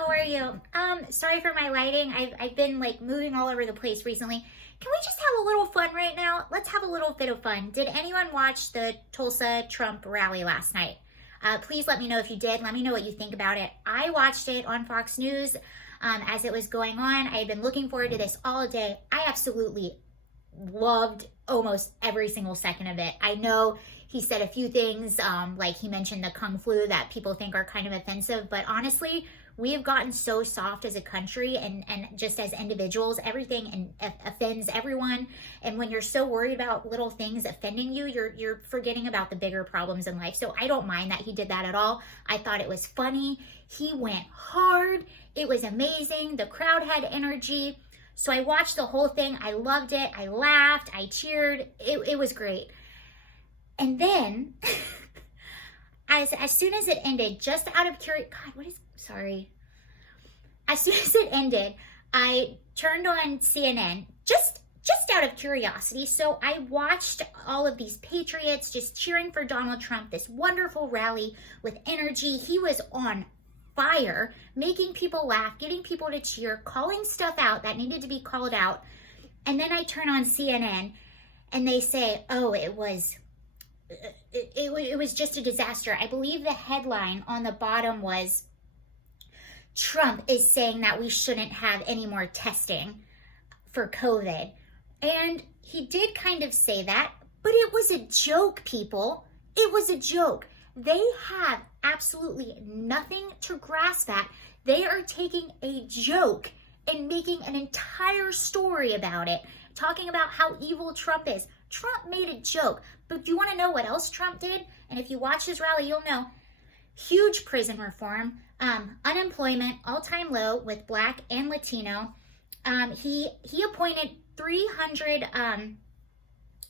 How are you? Sorry for my lighting. I've been like moving all over the place recently. Can we just have a little fun right now? Let's have a little bit of fun. Did anyone watch the Tulsa Trump rally last night? Please let me know if you did. Let me know what you think about it. I watched it on Fox News as it was going on. I had been looking forward to this all day. I absolutely loved almost every single second of it. I know he said a few things, like he mentioned the Kung flu that people think are kind of offensive, but honestly, we have gotten so soft as a country and just as individuals. Everything offends everyone. And when you're so worried about little things offending you, you're forgetting about the bigger problems in life. So I don't mind that he did that at all. I thought it was funny. He went hard. It was amazing. The crowd had energy. So I watched the whole thing. I loved it. I laughed. I cheered. It was great. And then, as soon as it ended, just out of curiosity, as soon as it ended, I turned on CNN, just out of curiosity. So I watched all of these patriots just cheering for Donald Trump, this wonderful rally with energy. He was on fire, making people laugh, getting people to cheer, calling stuff out that needed to be called out. And then I turn on CNN and they say, oh, it was just a disaster. I believe the headline on the bottom was, Trump is saying that we shouldn't have any more testing for COVID. And he did kind of say that, but it was a joke, people. It was a joke. They have absolutely nothing to grasp at. They are taking a joke and making an entire story about it, talking about how evil Trump is. Trump made a joke, but do you want to know what else Trump did? And if you watch his rally, you'll know. Huge prison reform, unemployment, all-time low with Black and Latino. He appointed 300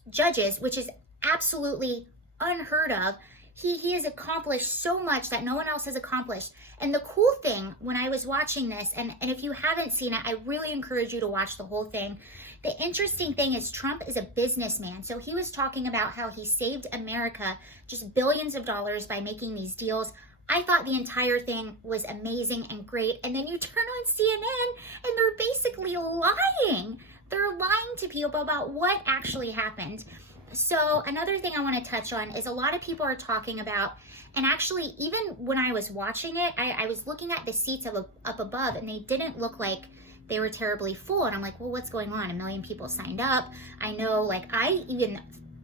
judges, which is absolutely unheard of. He has accomplished so much that no one else has accomplished. And the cool thing when I was watching this, and if you haven't seen it, I really encourage you to watch the whole thing. The interesting thing is Trump is a businessman. So he was talking about how he saved America just billions of dollars by making these deals. I thought the entire thing was amazing and great. And then you turn on CNN and they're basically lying. They're lying to people about what actually happened. So another thing I want to touch on is a lot of people are talking about, and actually even when I was watching it, I was looking at the seats up above and they didn't look like they were terribly full. And I'm like, well, what's going on? 1 million people signed up. I know, like, I even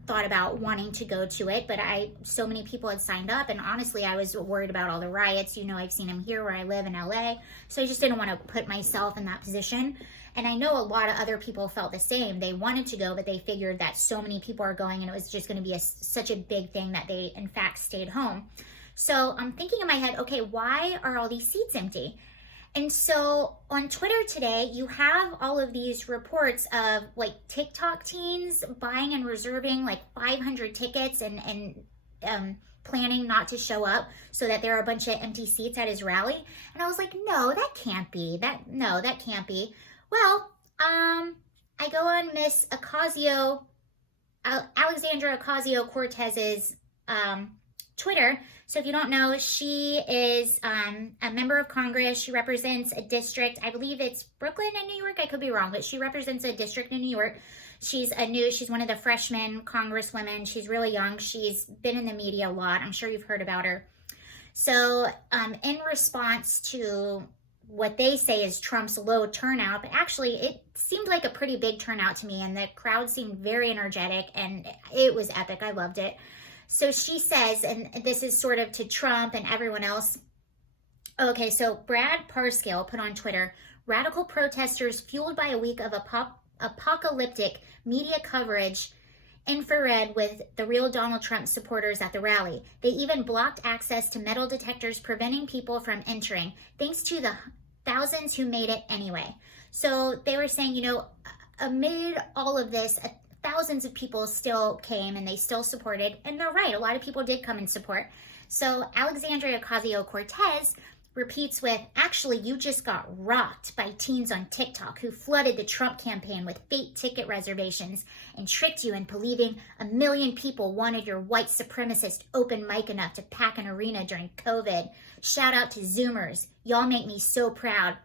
thought about wanting to go to it, but so many people had signed up. And honestly, I was worried about all the riots. You know, I've seen them here where I live in LA. So I just didn't want to put myself in that position. And I know a lot of other people felt the same. They wanted to go, but they figured that so many people are going and it was just going to be such a big thing that they, in fact, stayed home. So I'm thinking in my head, okay, why are all these seats empty? And so on Twitter today, you have all of these reports of like TikTok teens buying and reserving like 500 tickets and planning not to show up so that there are a bunch of empty seats at his rally. And I was like, no, that can't be. That can't be. Well, I go on Miss Alexandra Ocasio-Cortez's Twitter. So if you don't know, she is a member of Congress. She represents a district. I believe it's Brooklyn and New York. I could be wrong, but she represents a district in New York. She's one of the freshman congresswomen. She's really young. She's been in the media a lot. I'm sure you've heard about her. So in response to what they say is Trump's low turnout, but actually it seemed like a pretty big turnout to me, and the crowd seemed very energetic and it was epic. I loved it. So she says, and this is sort of to Trump and everyone else. Okay, so Brad Parscale put on Twitter, radical protesters fueled by a week of apocalyptic media coverage infrared with the real Donald Trump supporters at the rally. They even blocked access to metal detectors, preventing people from entering, thanks to the thousands who made it anyway. So they were saying, you know, amid all of this, thousands of people still came and they still supported. And they're right, a lot of people did come and support. So Alexandria Ocasio-Cortez repeats with, actually, you just got rocked by teens on TikTok who flooded the Trump campaign with fake ticket reservations and tricked you into believing 1 million people wanted your white supremacist open mic enough to pack an arena during COVID. Shout out to Zoomers. Y'all make me so proud.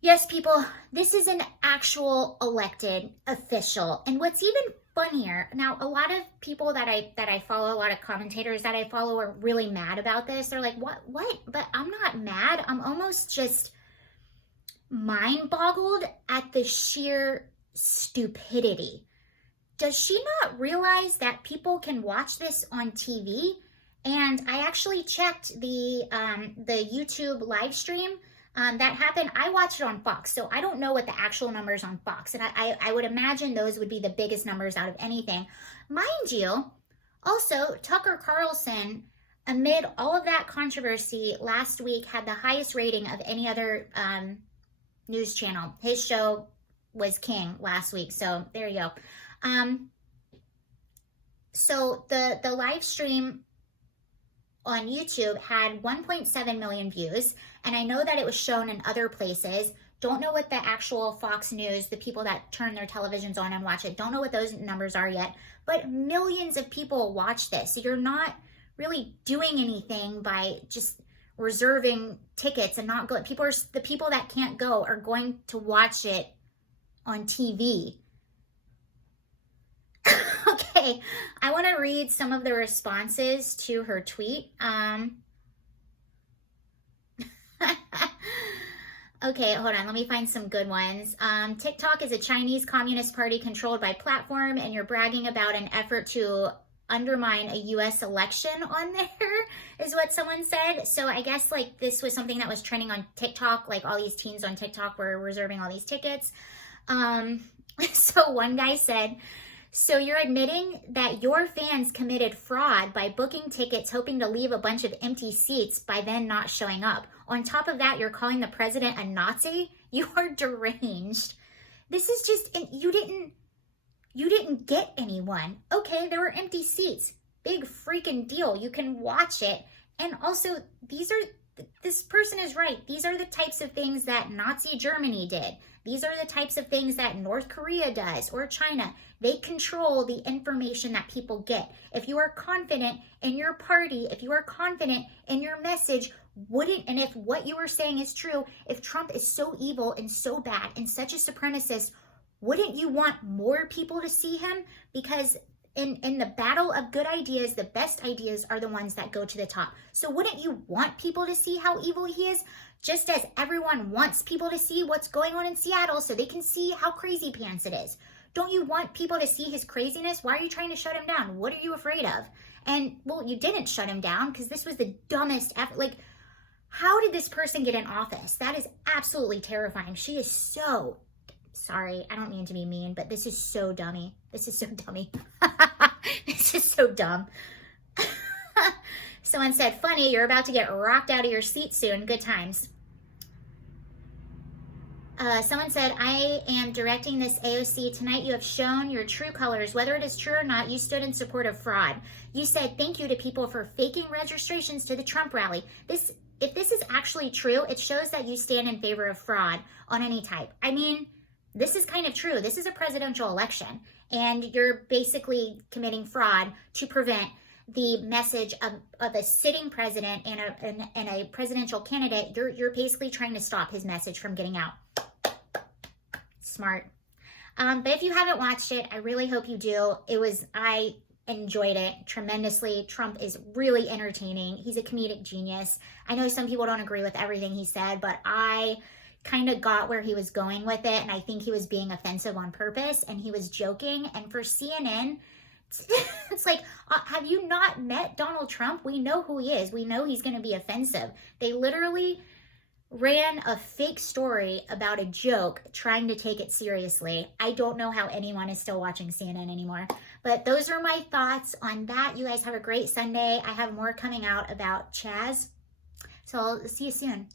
Yes, people, this is an actual elected official. And what's even funnier, now a lot of people that I follow, a lot of commentators that I follow are really mad about this. They're like, what? But I'm not mad. I'm almost just mind boggled at the sheer stupidity. Does she not realize that people can watch this on TV? And I actually checked the YouTube live stream that happened. I watched it on Fox, so I don't know what the actual numbers on Fox. And I would imagine those would be the biggest numbers out of anything. Mind you, also, Tucker Carlson, amid all of that controversy last week, had the highest rating of any other news channel. His show was king last week, so there you go. So the live stream on YouTube had 1.7 million views, and I know that it was shown in other places. Don't know what the actual Fox News, the people that turn their televisions on and watch it, don't know what those numbers are yet, but millions of people watch this. So you're not really doing anything by just reserving tickets and not going. The people that can't go are going to watch it on TV. Okay, I want to read some of the responses to her tweet. Okay, hold on. Let me find some good ones. TikTok is a Chinese Communist Party controlled by platform, and you're bragging about an effort to undermine a U.S. election on there, is what someone said. So I guess like this was something that was trending on TikTok, like all these teens on TikTok were reserving all these tickets. So one guy said, so you're admitting that your fans committed fraud by booking tickets hoping to leave a bunch of empty seats by then not showing up. On top of that, you're calling the president a Nazi? You are deranged. This is just, you didn't get anyone. Okay, there were empty seats. Big freaking deal. You can watch it. And also, this person is right. These are the types of things that Nazi Germany did. These are the types of things that North Korea does, or China. They control the information that people get. If you are confident in your party, if you are confident in your message, and if what you are saying is true, if Trump is so evil and so bad and such a supremacist, wouldn't you want more people to see him? Because in the battle of good ideas, the best ideas are the ones that go to the top. So wouldn't you want people to see how evil he is? Just as everyone wants people to see what's going on in Seattle so they can see how crazy pants it is. Don't you want people to see his craziness? Why are you trying to shut him down? What are you afraid of? And, well, you didn't shut him down because this was the dumbest effort. Like, how did this person get in office? That is absolutely terrifying. She is so, sorry, I don't mean to be mean, but this is so dummy. This is so dummy. This is so dumb. Someone said, funny, you're about to get rocked out of your seat soon. Good times. Someone said, I am directing this AOC. Tonight you have shown your true colors. Whether it is true or not, you stood in support of fraud. You said thank you to people for faking registrations to the Trump rally. If this is actually true, it shows that you stand in favor of fraud on any type. I mean, this is kind of true. This is a presidential election, and you're basically committing fraud to prevent the message of a sitting president and a presidential candidate. You're basically trying to stop his message from getting out. Smart. But if you haven't watched it, I really hope you do. I enjoyed it tremendously. Trump is really entertaining. He's a comedic genius. I know some people don't agree with everything he said, but I kind of got where he was going with it, and I think he was being offensive on purpose, and he was joking. And for CNN, it's like, have you not met Donald Trump? We know who he is. We know he's going to be offensive. They literally ran a fake story about a joke trying to take it seriously. I don't know how anyone is still watching CNN anymore. But those are my thoughts on that. You guys have a great Sunday. I have more coming out about Chaz. So I'll see you soon.